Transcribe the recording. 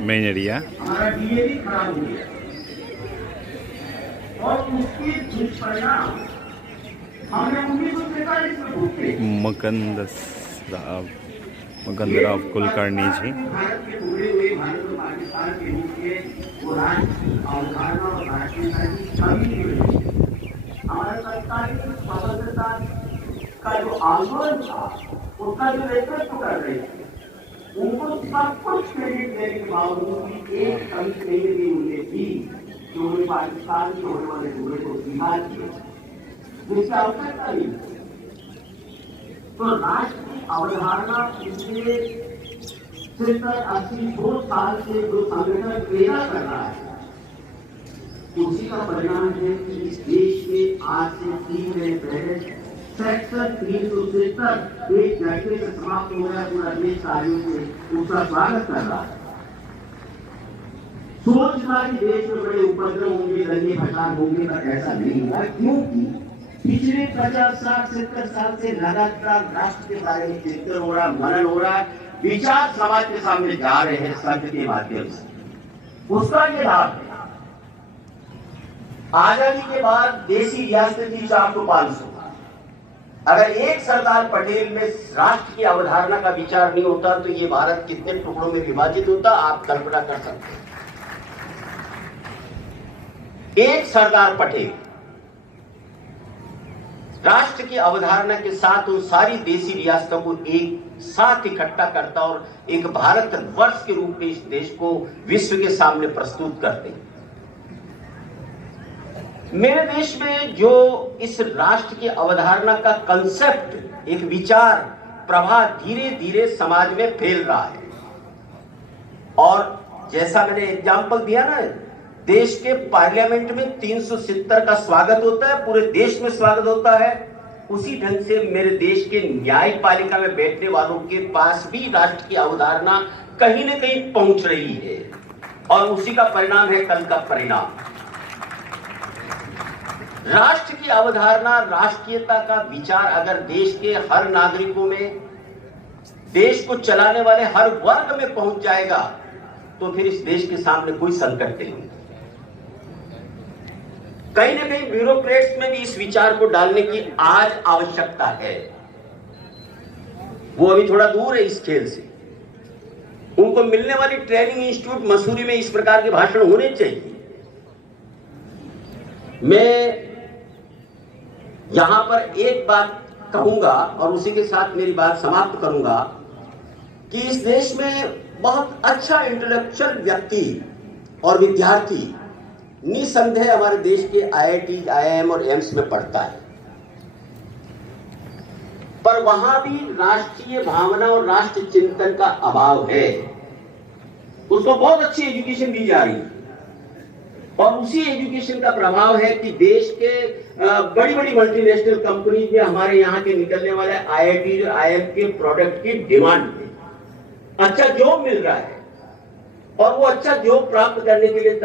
मेजरिया हमारा डीएनए खराब हो गया और उसके दुष्परिणाम हमने 1943 में भुगते। मकंदराव कुलकर्णी जी। भारत के टुकड़े हुए भारत और पाकिस्तान के बीच में वो राष्ट्र अवधारणा और राष्ट्रीयता की कमी की वजह से हमारे तत्कालीन स्वतंत्रता का जो आंदोलन था उसका जो नेतृत्व कर रहे थे उनको सब कुछ क्रेडिट देने के बावजूद भी एक कमी नहीं दी उन्हें थी जो उन्हें पाकिस्तान के होने वाले टुकड़े को स्वीकार किया जिसकी आवश्यकता नहीं। तो राष्ट्र की अवधारणा पिछले 70-80 साल से जो संगठन प्रेरणा कर रहा है उसी का परिणाम है कि इस देश में आज से 3 महीने पहले सेक्टर 370 एक घंटे से समाप्त हो गया। पूरा देश कार्यों से उसका स्वागत कर रहा है। सोचना कि देश में बड़े उपद्रव होंगे, दंगे फसाद होंगे, पर ऐसा नहीं हुआ क्योंकि पिछले 50-60-70 साल से लगातार राष्ट्र के बारे में चिंतन हो रहा, मनन हो रहा, विचार समाज के सामने जा रहे हैं संघ के माध्यम से। उसका ये लाभ है। आजादी के बाद देसी रियासतें थी 400-500। अगर एक सरदार पटेल में राष्ट्र की अवधारणा का विचार नहीं होता तो ये भारत कितने टुकड़ों में विभाजित होता आप कल्पना कर सकते हैं। एक सरदार पटेल राष्ट्र की अवधारणा के साथ उन सारी देसी रियासतों को एक साथ इकट्ठा करता और एक भारत वर्ष के रूप में इस देश को विश्व के सामने प्रस्तुत करते। मेरे देश में जो इस राष्ट्र की अवधारणा का कंसेप्ट, एक विचार प्रवाह धीरे धीरे समाज में फैल रहा है। और जैसा मैंने एग्जाम्पल दिया ना, देश के पार्लियामेंट में 370 का स्वागत होता है, पूरे देश में स्वागत होता है, उसी ढंग से मेरे देश के न्यायपालिका में बैठने वालों के पास भी राष्ट्र की अवधारणा कहीं न कहीं पहुंच रही है और उसी का परिणाम है कल का परिणाम। राष्ट्र की अवधारणा, राष्ट्रीयता का विचार अगर देश के हर नागरिकों में, देश को चलाने वाले हर वर्ग में पहुंच जाएगा तो फिर इस देश के सामने कोई संकट नहीं। कहीं ना कहीं ब्यूरोक्रेट्स में भी इस विचार को डालने की आज आवश्यकता है। वो अभी थोड़ा दूर है इस खेल से। उनको मिलने वाली ट्रेनिंग इंस्टीट्यूट मसूरी में इस प्रकार के भाषण होने चाहिए। मैं यहां पर एक बात कहूंगा और उसी के साथ मेरी बात समाप्त करूंगा कि इस देश में बहुत अच्छा इंटेलेक्चुअल व्यक्ति और विद्यार्थी निसंदेह हमारे देश के IIT, IIM और एम्स में पढ़ता है, पर वहां भी राष्ट्रीय भावना और राष्ट्र चिंतन का अभाव है। उसको बहुत अच्छी एजुकेशन दी जा रही है और उसी एजुकेशन का प्रभाव है कि देश के बड़ी बड़ी मल्टीनेशनल कंपनी में हमारे यहाँ के निकलने वाले IIT और IIM के प्रोडक्ट की डिमांड है। अच्छा जॉब मिल रहा है और वो अच्छा जॉब प्राप्त करने के लिए